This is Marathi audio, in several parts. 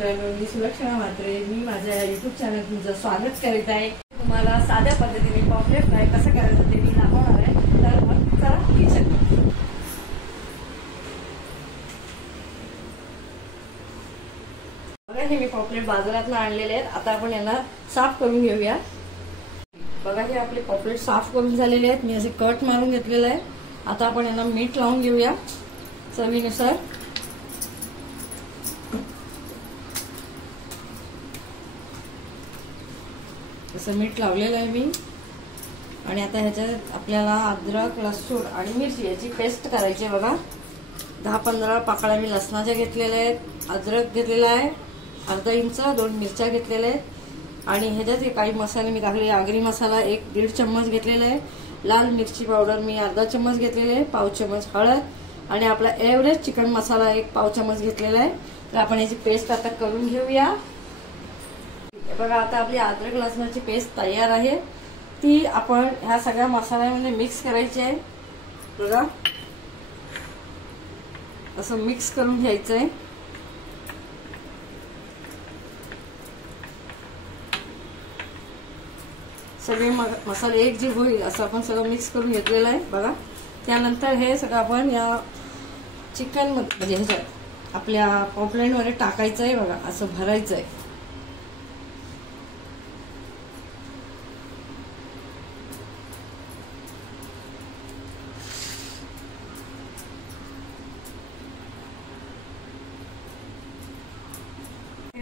मित्रांनो, मी सुलक्षणा म्हात्रे. मी माझ्या YouTube चॅनल तुमचं स्वागत करीत आहे. तुम्हाला साध्या पद्धतीने पॉपलेट फ्राय कसं करायचं ते मी दाखवणार आहे. तर मग चला किचन. बघा, हे मी पॉपलेट बाजारातून आणलेले आहेत. आता आपण यांना साफ करून घेऊया. बघा, हे आपले पॉपलेट साफ करून झालेले आहेत. मी असे कट मारून घेतलेले आहे. आता आपण यांना मीठ लावून घेऊया चवीनुसार. असं मीठ लावलेलं आहे मी. आणि आता ह्याच्यात आपल्याला अद्रक, लसूण आणि मिरची याची पेस्ट करायची आहे. बघा, 10-15 पाकळ्या मी लसणाच्या घेतलेल्या आहेत. अद्रक घेतलेला आहे अर्धा इंच, 2 मिरच्या घेतलेल्या आहेत. आणि ह्याच्यात काही मसाले मी टाकले. आगरी मसाला 1-1.5 चम्मच घेतलेला आहे. लाल मिरची पावडर मी अर्धा चम्मच घेतलेले आहे. पाव चम्मच हळद आणि आपला एव्हरेस्ट चिकन मसाला 1 पाव चम्मच घेतलेला आहे. तर आपण याची पेस्ट आता करून घेऊया. बघा, आता आपली अद्रक लसणाची पेस्ट तयार आहे. ती आपण ह्या सगळ्या मसाल्यामध्ये मिक्स करायची आहे. बघा, असं मिक्स करून घ्यायचं आहे. सगळे मसाले एकजीव होईल असं आपण सगळं मिक्स करून घेतलेलं आहे. बघा, त्यानंतर हे सगळं आपण या चिकन म्हणजे ह्याच्यात आपल्या पॉपलेटमध्ये टाकायचं आहे. बघा, असं भरायचं आहे.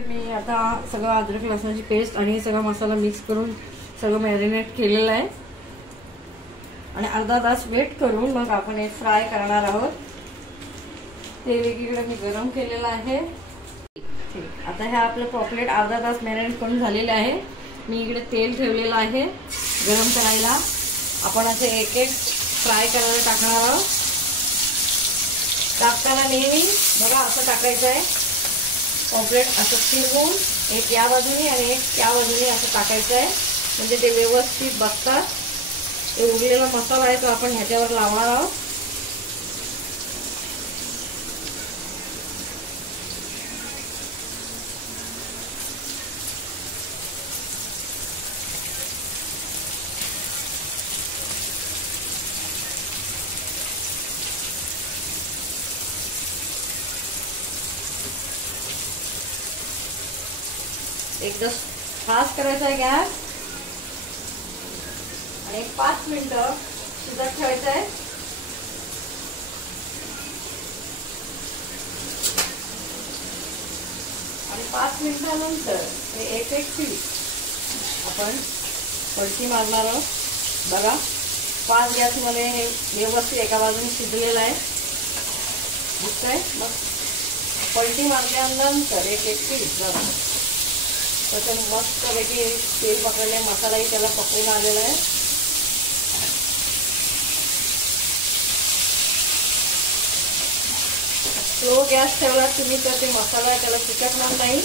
मी आता सगळं अद्रक लसणाची पेस्ट आणि हे सगळा मसाला मिक्स करून सगळं मॅरिनेट केलेलं आहे. आणि अर्धा तास वेट करून मग आपण हे फ्राय करणार आहोत. तेल एकीकडे मी गरम केलेलं आहे. ठीक, आता हे आपलं पॉपलेट अर्धा तास मॅरिनेट करून झालेलं आहे. मी इकडे तेल ठेवलेलं आहे गरम करायला. आपण असे एक फ्राय करायला टाकणार आहोत. टाकताना नेहमी बघा असं टाकायचं आहे. पॉपलेट असं फिरवून एक या बाजूने आणि एक या बाजूने असं टाकायचं आहे. म्हणजे ते व्यवस्थित बसतात. ते उरलेला मसाला आहे तो आपण ह्याच्यावर लावणार आहोत. एकदम फास्ट करायचा आहे गॅस. आणि 5 मिनिटं शिजत ठेवायचं आहे. आणि 5 मिनिटानंतर हे एक पीस आपण पलटी मारणार आहोत. बघा, 5 गॅसमध्ये हे व्यवस्थित एका बाजूने शिजलेलं आहे. दिसतंय. मग पलटी मारल्यानंतर एक पीस तर मस्तपैकी तेल पकडले, मसालाही त्याला पकडून आलेला आहे. स्लो गॅस ठेवला तुम्ही तर ते मसाला त्याला चिकटणार नाही.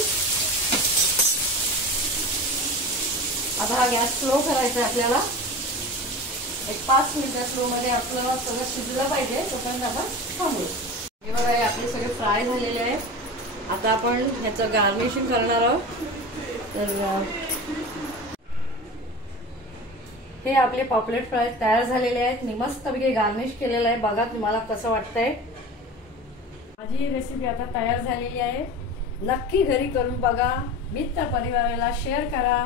आता हा गॅस स्लो करायचा आहे आपल्याला. एक 5 मिनिटं स्लो मध्ये आपल्याला सगळं शिजलं पाहिजे. तोपर्यंत आपण थांबू. हे बघा, हे आपले सगळे फ्राय झालेले आहे. आता आपण ह्याचं गार्निशिंग करणार आहोत. तर हे आपले पॉपलेट फ्राय तयार झालेले आहेत. मी मस्तपैकी गार्निश केलेलं आहे. बघा तुम्हाला कसं वाटतंय. माझी रेसिपी आता तयार झालेली आहे. नक्की घरी करून बघा. मित्र परिवाराला शेअर करा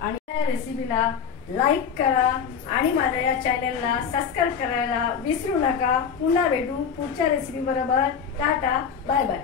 आणि या रेसिपीला लाईक करा. आणि माझ्या या चॅनलला सबस्क्राईब करायला विसरू नका. पुन्हा भेटू पुढच्या रेसिपी बरोबर. Tata, bye bye.